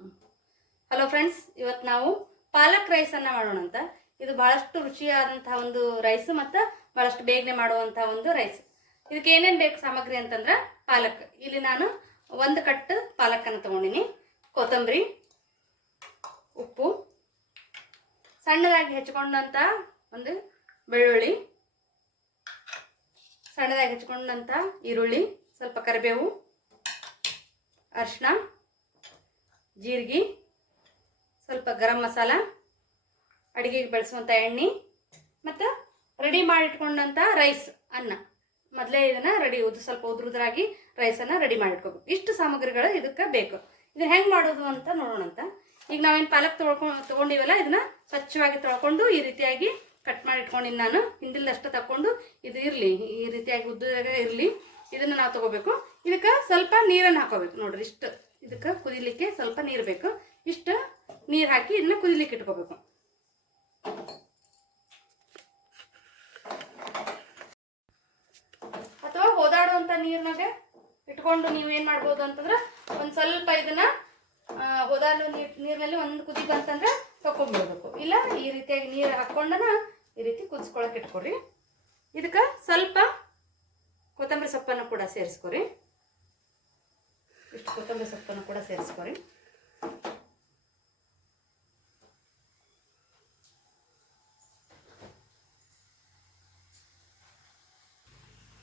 Hello friends, ಇವತ್ತು ನಾವು ಪಾಲಕ್ rice ಅನ್ನ ಮಾಡೋಣ ಅಂತ. ಇದು ಬಹಳಷ್ಟು ರುಚಿಯಾದಂತಹ ಒಂದು ರೈಸ್ ಮತ್ತು ಬಹಳಷ್ಟು ಬೇಗನೆ ಮಾಡುವಂತಹ ಒಂದು ರೈಸ್. ಇದಕ್ಕೆ ಏನೇನು ಬೇಕು ಸಾಮಗ್ರಿ ಅಂತಂದ್ರೆ ಪಾಲಕ್. ಇಲ್ಲಿ ನಾನು ಒಂದು ಕಟ್ ಪಾಲಕ್ ಅನ್ನು ತಗೊಂಡಿನಿ, ಕೊತ್ತಂಬರಿ, ಉಪ್ಪು, ಸಣ್ಣದಾಗಿ ಹೆಚ್ಚಿಕೊಂಡಂತ ಒಂದು ಬೆಳ್ಳುಳ್ಳಿ, ಸಣ್ಣದಾಗಿ ಹೆಚ್ಚಿಕೊಂಡಂತ ಈರುಳ್ಳಿ, ಸ್ವಲ್ಪ ಕರಿಬೇವು, ಅರಿಶಿನ, ಜೀರಿಗೆ, ಸ್ವಲ್ಪ ಗರಂ ಮಸಾಲ, ಅಡುಗೆಗೆ ಬಳಸುವಂಥ ಎಣ್ಣೆ ಮತ್ತು ರೆಡಿ ಮಾಡಿಟ್ಕೊಂಡಂಥ ರೈಸ್ ಅನ್ನ. ಮೊದಲೇ ಇದನ್ನು ಸ್ವಲ್ಪ ಉದುರಾಗಿ ರೈಸನ್ನು ರೆಡಿ ಮಾಡಿಟ್ಕೋಬೇಕು. ಇಷ್ಟು ಸಾಮಗ್ರಿಗಳು ಇದಕ್ಕೆ ಬೇಕು. ಇದನ್ನು ಹೆಂಗೆ ಮಾಡೋದು ಅಂತ ನೋಡೋಣಂತ. ಈಗ ನಾವೇನು ಪಾಲಕ್ ತೊಗೊಂಡಿವಲ್ಲ, ಇದನ್ನು ಸ್ವಚ್ಛವಾಗಿ ತೊಳ್ಕೊಂಡು ಈ ರೀತಿಯಾಗಿ ಕಟ್ ಮಾಡಿ ಇಟ್ಕೊಂಡಿನಿ ನಾನು. ಹಿಂದಿಲ್ದಷ್ಟು ತಗೊಂಡು ಇದು ಇರಲಿ, ಈ ರೀತಿಯಾಗಿ ಉದ್ದಾಗ ಇರಲಿ. ಇದನ್ನು ನಾವು ತಗೋಬೇಕು. ಇದಕ್ಕೆ ಸ್ವಲ್ಪ ನೀರನ್ನು ಹಾಕೋಬೇಕು. ನೋಡ್ರಿ, ಇಷ್ಟು ಇದಕ್ಕೆ ಕುದಿಲಿಕ್ಕೆ ಸ್ವಲ್ಪ ನೀರು ಬೇಕು. ಇಷ್ಟು ನೀರು ಹಾಕಿ ಇದನ್ನ ಕುದಿಲಿಕ್ಕೆ ಇಟ್ಕೋಬೇಕು. ಅಥವಾ ಹೋದಾಡುವಂಥ ನೀರಿನಾಗ ಇಟ್ಕೊಂಡು ನೀವೇನು ಮಾಡ್ಬೋದು ಅಂತಂದ್ರೆ ಒಂದು ಸ್ವಲ್ಪ ಇದನ್ನ ಹೋದಾಡು ನೀರಿನಲ್ಲಿ ಒಂದು ಕುದಿ ಬಂತಂದ್ರೆ ತಕೊಂಡ್ಬಿಡ್ಬೇಕು. ಇಲ್ಲ ಈ ರೀತಿಯಾಗಿ ನೀರು ಹಾಕ್ಕೊಂಡನ ಈ ರೀತಿ ಕುದಿಸ್ಕೊಳಕ್ಕೆ ಇಟ್ಕೊರಿ. ಇದಕ್ಕೆ ಸ್ವಲ್ಪ ಕೊತ್ತಂಬರಿ ಸೊಪ್ಪನ್ನು ಕೂಡ ಸೇರಿಸ್ಕೊರಿ. ಇಷ್ಟು ಕೊತ್ತಂಬರಿ ಸೊಪ್ಪನ್ನು ಕೂಡ ಸೇರಿಸ್ಕೊರಿ.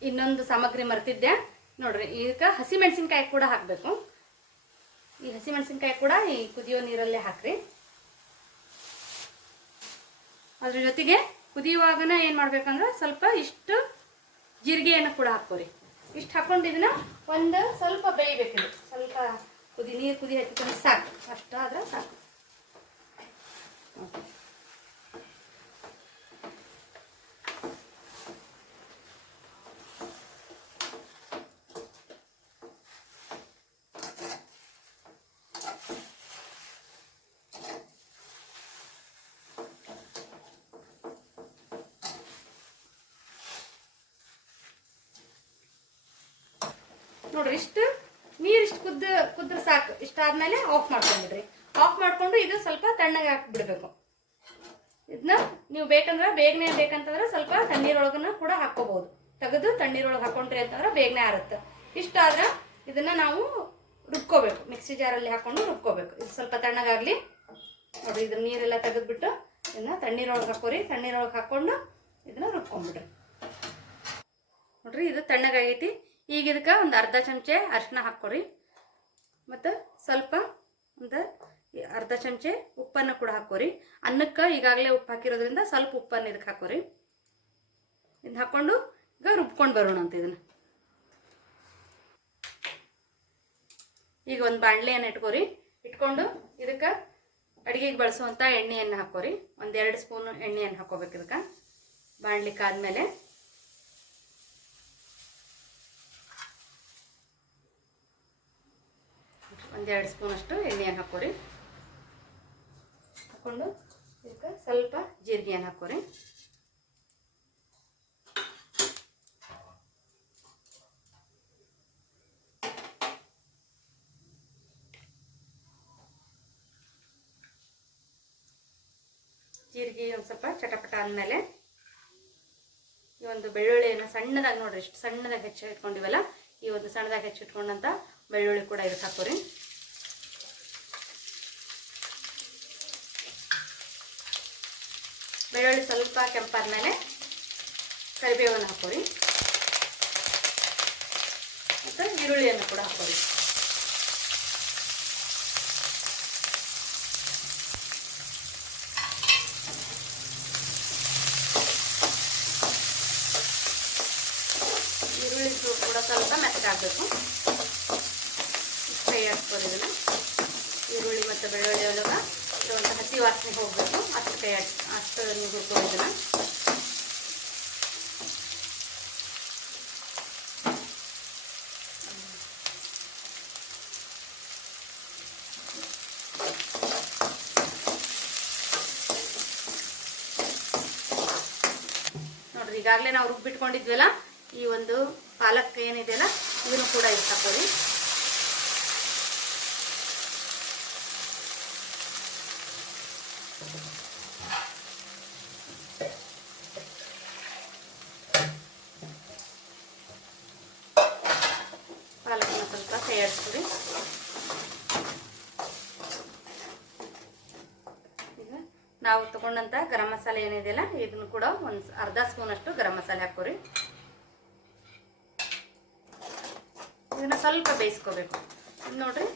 ಇನ್ನೊಂದು ಸಾಮಗ್ರಿ ಮರ್ತಿದ್ದೆ ನೋಡ್ರಿ, ಇದಕ್ಕೆ ಹಸಿಮೆಣಸಿನ್ಕಾಯಿ ಕೂಡ ಹಾಕಬೇಕು. ಈ ಹಸಿಮೆಣಸಿನ್ಕಾಯಿ ಕೂಡ ಈ ಕುದಿಯೋ ನೀರಲ್ಲೇ ಹಾಕ್ರಿ. ಅದ್ರ ಜೊತೆಗೆ ಕುದಿಯುವಾಗನ ಏನು ಮಾಡ್ಬೇಕಂದ್ರೆ ಸ್ವಲ್ಪ ಇಷ್ಟು ಜೀರಿಗೆಯನ್ನು ಕೂಡ ಹಾಕೋರಿ. ಇಷ್ಟು ಹಾಕೊಂಡು ಇದನ್ನ ಒಂದು ಸ್ವಲ್ಪ ಬೇಯಬೇಕಿದೆ. ಸ್ವಲ್ಪ ನೀರು ಕುದಿ ಹಚ್ಚಿಕೊಂಡು ಸಾಕು, ಅಷ್ಟು ಆದ್ರೆ ಸಾಕು. ನೋಡ್ರಿ, ಇಷ್ಟು ನೀರಿಷ್ಟು ಕುದ್ರೆ ಸಾಕು. ಇಷ್ಟಾದ್ಮೇಲೆ ಆಫ್ ಮಾಡ್ಕೊಂಡ್ಬಿಡ್ರಿ. ಆಫ್ ಮಾಡ್ಕೊಂಡು ಇದು ಸ್ವಲ್ಪ ತಣ್ಣಗೆ ಹಾಕಿಬಿಡ್ಬೇಕು. ಇದನ್ನ ನೀವು ಬೇಕಂದ್ರೆ ಬೇಗನೆ ಬೇಕಂತಂದ್ರೆ ಸ್ವಲ್ಪ ತಣ್ಣೀರೊಳಗನ್ನ ಕೂಡ ಹಾಕೋಬಹುದು. ತೆಗೆದು ತಣ್ಣೀರೊಳಗೆ ಹಾಕೊಂಡ್ರಿ ಅಂತಂದ್ರೆ ಬೇಗನೆ ಆರುತ್ತೆ. ಇಷ್ಟಾದ್ರೆ ಇದನ್ನ ನಾವು ರುಬ್ಕೋಬೇಕು. ಮಿಕ್ಸಿ ಜಾರಲ್ಲಿ ಹಾಕೊಂಡು ರುಬ್ಕೋಬೇಕು. ಇದು ಸ್ವಲ್ಪ ತಣ್ಣಗಾಗ್ಲಿ. ನೋಡ್ರಿ, ಇದನ್ನ ನೀರೆಲ್ಲ ತೆಗೆದ್ಬಿಟ್ಟು ಇದನ್ನ ತಣ್ಣೀರೊಳಗೆ ಹಾಕೋರಿ. ತಣ್ಣೀರೊಳಗೆ ಹಾಕೊಂಡು ಇದನ್ನ ರುಬ್ಕೊಂಡ್ಬಿಡ್ರಿ. ನೋಡ್ರಿ, ಇದು ತಣ್ಣಗಾಗೈತಿ. ಈಗ ಇದಕ್ಕೆ ಒಂದು ಅರ್ಧ ಚಮಚೆ ಅರಿಶಿನ ಹಾಕ್ಕೊರಿ. ಮತ್ತು ಸ್ವಲ್ಪ ಒಂದು ಅರ್ಧ ಚಮಚೆ ಉಪ್ಪನ್ನು ಕೂಡ ಹಾಕೋರಿ. ಅನ್ನಕ್ಕೆ ಈಗಾಗಲೇ ಉಪ್ಪು ಹಾಕಿರೋದ್ರಿಂದ ಸ್ವಲ್ಪ ಉಪ್ಪನ್ನು ಇದಕ್ಕೆ ಹಾಕೋರಿ. ಇದನ್ನ ಹಾಕ್ಕೊಂಡು ಈಗ ರುಬ್ಕೊಂಡು ಬರೋಣ ಅಂತ. ಇದನ್ನು ಈಗ ಒಂದು ಬಾಣಲೆಯನ್ನು ಇಟ್ಕೊಂಡು ಇದಕ್ಕೆ ಅಡುಗೆಗೆ ಬಳಸುವಂಥ ಎಣ್ಣೆಯನ್ನು ಹಾಕೋರಿ. ಒಂದು 2 ಸ್ಪೂನ್ ಎಣ್ಣೆಯನ್ನು ಹಾಕೋಬೇಕು. ಇದಕ್ಕೆ ಬಾಣಲಿಕ್ಕಾದ್ಮೇಲೆ ಒಂದು 2 ಸ್ಪೂನ್ ಅಷ್ಟು ಎಣ್ಣೆಯನ್ನು ಹಾಕೋರಿ. ಹಾಕೊಂಡು ಇದಕ್ಕೆ ಸ್ವಲ್ಪ ಜೀರಿಗೆಯನ್ನು ಹಾಕೋರಿ. ಜೀರಿಗೆ ಒಂದು ಸ್ವಲ್ಪ ಚಟಪಟ ಆದಮೇಲೆ ಈ ಒಂದು ಬೆಳ್ಳುಳ್ಳಿಯನ್ನು ಸಣ್ಣದಾಗಿ, ನೋಡ್ರಿ ಇಷ್ಟು ಸಣ್ಣದಾಗಿ ಹೆಚ್ಚಿಟ್ಕೊಂಡಿವಲ್ಲ, ಈ ಒಂದು ಸಣ್ಣದಾಗಿ ಹೆಚ್ಚಿಟ್ಕೊಂಡಂಥ ಬೆಳ್ಳುಳ್ಳಿ ಕೂಡ ಇದಕ್ಕೆ ಹಾಕೋರಿ. ಬೆಳ್ಳುಳ್ಳಿ ಸ್ವಲ್ಪ ಕೆಂಪಾದ್ಮೇಲೆ ಕರಿಬೇವನ್ನು ಹಾಕೋರಿ. ಮತ್ತು ಈರುಳ್ಳಿಯನ್ನು ಕೂಡ ಹಾಕೋರಿ. ಈರುಳ್ಳಿ ಕೂಡ ಸ್ವಲ್ಪ ಮೆತ್ತಗಾಗಬೇಕು. ಕೈ ಆಡಿಸ್ಕೊರಿ. ಇದನ್ನು ಈರುಳ್ಳಿ ಮತ್ತು ಬೆಳ್ಳುಳ್ಳಿ ಒಳಗೆ ಒಂದು ಹಸಿ ವಾಸನೆ ಹೋಗಬೇಕು. ಅಷ್ಟು ಕೈ ಅಷ್ಟು ನೀವು ಹುರ್ಕೊಂಡು ಇದನ್ನು ನೋಡ್ರಿ. ಈಗಾಗಲೇ ನಾವು ರುಬ್ಬಿಟ್ಕೊಂಡಿದ್ವಲ್ಲ, ಈ ಒಂದು ಪಾಲಕ್ ಏನಿದೆಯಲ್ಲ ಇದನ್ನು ಕೂಡ ಇದಕ್ಕೆ ಹಾಕೋರಿ. ಕೈಯಾಡಿಸ್ತೀವಿ. ಈಗ ನಾವು ತಗೊಂಡಂಥ ಗರಂ ಮಸಾಲೆ ಏನಿದೆಯಲ್ಲ ಇದನ್ನು ಕೂಡ ಒಂದು ಅರ್ಧ ಸ್ಪೂನಷ್ಟು ಗರಂ ಮಸಾಲೆ ಹಾಕೋರಿ. ಇದನ್ನು ಸ್ವಲ್ಪ ಬೇಯಿಸ್ಕೋಬೇಕು. ನೋಡ್ರಿ,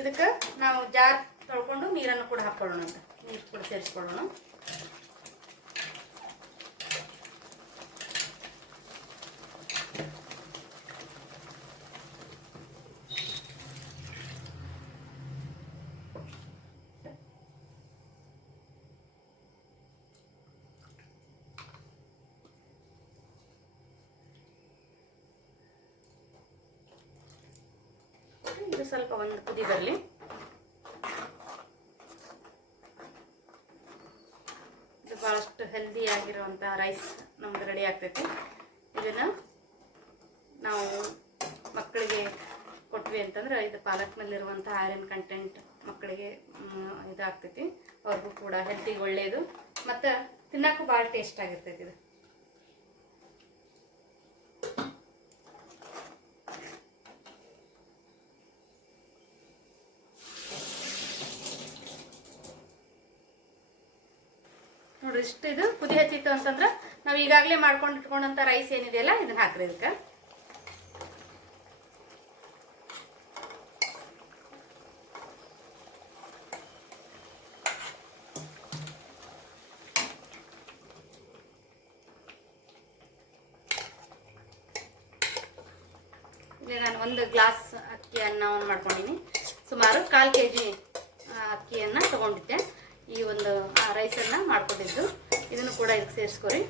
ಇದಕ್ಕೆ ನಾವು ಜಾರ್ ತೊಳ್ಕೊಂಡು ನೀರನ್ನು ಕೂಡ ಹಾಕ್ಕೊಳ್ಳೋಣ ಅಂತ, ನೀರು ಕೂಡ ಸೇರಿಸ್ಕೊಳ್ಳೋಣ. ಇದು ಸ್ವಲ್ಪ ಒಂದು ಕುದಿ ಬರಲಿ. ಇದು ಭಾಳಷ್ಟು ಹೆಲ್ದಿ ಆಗಿರುವಂಥ ರೈಸ್ ನಮ್ಗೆ ರೆಡಿ ಆಗ್ತೈತಿ. ಇದನ್ನು ನಾವು ಮಕ್ಕಳಿಗೆ ಕೊಟ್ವಿ ಅಂತಂದ್ರೆ ಇದು ಪಾಲಕ್ನಲ್ಲಿರುವಂಥ ಐರನ್ ಕಂಟೆಂಟ್ ಮಕ್ಕಳಿಗೆ ಇದಾಗ್ತೈತಿ. ಅವ್ರಿಗೂ ಕೂಡ ಹೆಲ್ತಿಗೆ ಒಳ್ಳೆಯದು ಮತ್ತು ತಿನ್ನೋಕ್ಕೂ ಭಾಳ ಟೇಸ್ಟ್ ಆಗಿರ್ತೈತಿ ಇದು. ನೋಡ್ರಿ, ಇಷ್ಟು ಇದು ಕುದಿ ಹತ್ತಿತ್ತು ಅಂತಂದ್ರೆ ನಾವು ಈಗಾಗಲೇ ಮಾಡ್ಕೊಂಡು ಇಟ್ಕೊಂಡಂಥ ರೈಸ್ ಏನಿದೆಯಲ್ಲ ಇದನ್ನ ಹಾಕ್ರಿ. ಇದಕ್ಕೆ ಇಲ್ಲಿ ನಾನು 1 ಗ್ಲಾಸ್ ಅಕ್ಕಿ ಅನ್ನವನ್ನು ಮಾಡ್ಕೊಂಡಿನಿ. ಸುಮಾರು 1/4 kg ಅಕ್ಕಿಯನ್ನು ತಗೊಂಡಿದ್ದೆ. ಈ ಒಂದು ರೈಸನ್ನು ಮಾಡ್ಕೊಂಡಿದ್ದು ಇದನ್ನು ಕೂಡ ಇದಕ್ಕೆ ಸೇರಿಸ್ಕೊರಿ.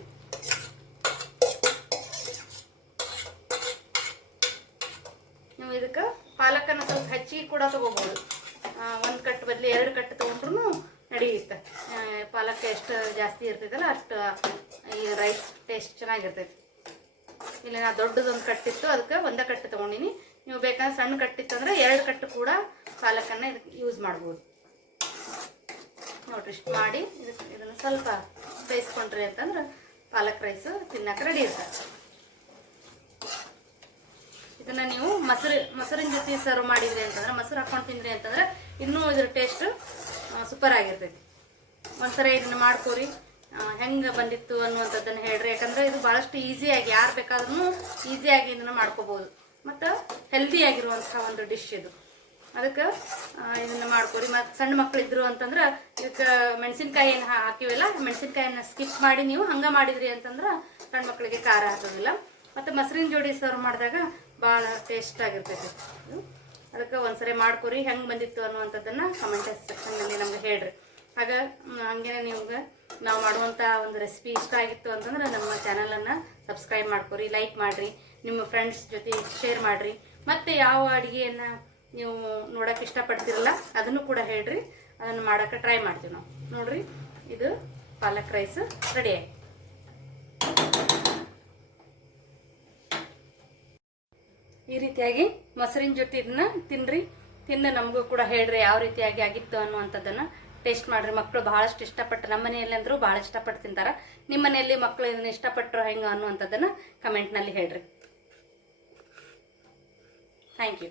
ನೀವು ಇದಕ್ಕೆ ಪಾಲಕನ್ನು ಸ್ವಲ್ಪ ಹೆಚ್ಚಿಗೆ ಕೂಡ ತಗೋಬಹುದು. 1 ಕಟ್ ಬದಲು 2 ಕಟ್ ತೊಗೊಂಡ್ರು ನಡೆಯುತ್ತೆ. ಪಾಲಕ ಎಷ್ಟು ಜಾಸ್ತಿ ಇರ್ತೈತಲ್ಲ ಅಷ್ಟು ಈ ರೈಸ್ ಟೇಸ್ಟ್ ಚೆನ್ನಾಗಿರ್ತೈತಿ. ಇಲ್ಲಿ ನಾ ದೊಡ್ಡದೊಂದು ಕಟ್ಟಿತ್ತು, ಅದಕ್ಕೆ 1 ಕಟ್ಟು ತೊಗೊಂಡಿನಿ. ನೀವು ಬೇಕಾದ್ರೆ ಸಣ್ಣ ಕಟ್ಟಿತ್ತಂದ್ರೆ 2 ಕಟ್ಟು ಕೂಡ ಪಾಲಕನ್ನು ಇದಕ್ಕೆ ಯೂಸ್ ಮಾಡ್ಬೋದು. ನೋಡ್ರಿ, ಇಷ್ಟು ಮಾಡಿ ಇದನ್ನು ಸ್ವಲ್ಪ ಬೇಯಿಸ್ಕೊಂಡ್ರಿ ಅಂತಂದ್ರೆ ಪಾಲಕ್ ರೈಸ್ ತಿನ್ನಕ್ಕೆ ರೆಡಿ ಇರ್ತದೆ. ಇದನ್ನು ನೀವು ಮೊಸರಿನ ಜೊತೆ ಸರ್ವ್ ಮಾಡಿದ್ರಿ ಅಂತಂದ್ರೆ, ಮೊಸರು ಹಾಕೊಂಡು ತಿಂದ್ರಿ ಅಂತಂದ್ರೆ ಇನ್ನೂ ಇದ್ರ ಟೇಸ್ಟ್ ಸೂಪರ್ ಆಗಿರ್ತೈತಿ. ಒಂದ್ಸರಿ ಇದನ್ನು ಮಾಡ್ಕೋರಿ, ಹೆಂಗೆ ಬಂದಿತ್ತು ಅನ್ನುವಂಥದ್ದನ್ನು ಹೇಳ್ರಿ. ಯಾಕಂದ್ರೆ ಇದು ಭಾಳಷ್ಟು ಈಸಿಯಾಗಿ ಯಾರು ಬೇಕಾದ್ರೂ ಈಸಿಯಾಗಿ ಇದನ್ನು ಮಾಡ್ಕೋಬೋದು ಮತ್ತು ಹೆಲ್ದಿ ಆಗಿರುವಂಥ ಒಂದು ಡಿಶ್ ಇದು. ಅದಕ್ಕೆ ಇದನ್ನು ಮಾಡ್ಕೊರಿ. ಮತ್ತು ಸಣ್ಣ ಮಕ್ಕಳಿದ್ರು ಅಂತಂದ್ರೆ ಇದಕ್ಕೆ ಮೆಣಸಿನ್ಕಾಯಿ ಏನು ಹಾಕಿವಲ್ಲ, ಮೆಣಸಿನ್ಕಾಯಿನ ಸ್ಕಿಪ್ ಮಾಡಿ ನೀವು ಹಂಗೆ ಮಾಡಿದ್ರಿ ಅಂತಂದ್ರೆ ಸಣ್ಣ ಮಕ್ಕಳಿಗೆ ಖಾರ ಹಾಕೋದಿಲ್ಲ. ಮತ್ತು ಮೊಸರಿನ ಜೋಡಿ ಸರ್ವ್ ಮಾಡಿದಾಗ ಭಾಳ ಟೇಸ್ಟ್ ಆಗಿರ್ತೈತಿ. ಅದಕ್ಕೆ ಒಂದ್ಸರಿ ಮಾಡ್ಕೊರಿ, ಹೆಂಗೆ ಬಂದಿತ್ತು ಅನ್ನುವಂಥದ್ದನ್ನು ಕಮೆಂಟ್ ಸೆಕ್ಷನ್ನಲ್ಲಿ ನಮ್ಗೆ ಹೇಳ್ರಿ. ಆಗ ಹಂಗೇನೆ ನಿಮ್ಗೆ ನಾವು ಮಾಡುವಂಥ ಒಂದು ರೆಸಿಪಿ ಇಷ್ಟ ಆಗಿತ್ತು ಅಂತಂದ್ರೆ ನಮ್ಮ ಚಾನಲನ್ನು ಸಬ್ಸ್ಕ್ರೈಬ್ ಮಾಡ್ಕೊರಿ, ಲೈಕ್ ಮಾಡಿರಿ, ನಿಮ್ಮ ಫ್ರೆಂಡ್ಸ್ ಜೊತೆ ಶೇರ್ ಮಾಡಿರಿ. ಮತ್ತು ಯಾವ ಅಡುಗೆಯನ್ನು ನೀವು ನೋಡೋಕೆ ಇಷ್ಟಪಡ್ತಿರಲ್ಲ ಅದನ್ನು ಕೂಡ ಹೇಳ್ರಿ, ಅದನ್ನು ಮಾಡೋಕ್ಕೆ ಟ್ರೈ ಮಾಡ್ತೀವಿ ನಾವು. ನೋಡ್ರಿ, ಇದು ಪಾಲಕ್ ರೈಸ್ ರೆಡಿ ಆಯ್ತು. ಈ ರೀತಿಯಾಗಿ ಮೊಸರಿನ ಜೊತೆ ಇದನ್ನ ತಿನ್ನಿರಿ, ತಿಂದು ನಮಗೂ ಕೂಡ ಹೇಳ್ರಿ ಯಾವ ರೀತಿಯಾಗಿ ಆಗಿತ್ತು ಅನ್ನುವಂಥದ್ದನ್ನು ಟೇಸ್ಟ್ ಮಾಡಿರಿ. ಮಕ್ಕಳು ಭಾಳಷ್ಟು ಇಷ್ಟಪಟ್ಟು, ನಮ್ಮ ಮನೆಯಲ್ಲಿ ಅಂದರೂ ಭಾಳ ಇಷ್ಟಪಟ್ಟು ತಿಂತಾರೆ. ನಿಮ್ಮ ಮನೆಯಲ್ಲಿ ಮಕ್ಕಳು ಇದನ್ನು ಇಷ್ಟಪಟ್ಟರು ಹೆಂಗೆ ಅನ್ನುವಂಥದ್ದನ್ನು ಕಮೆಂಟ್ನಲ್ಲಿ ಹೇಳ್ರಿ. Thank you.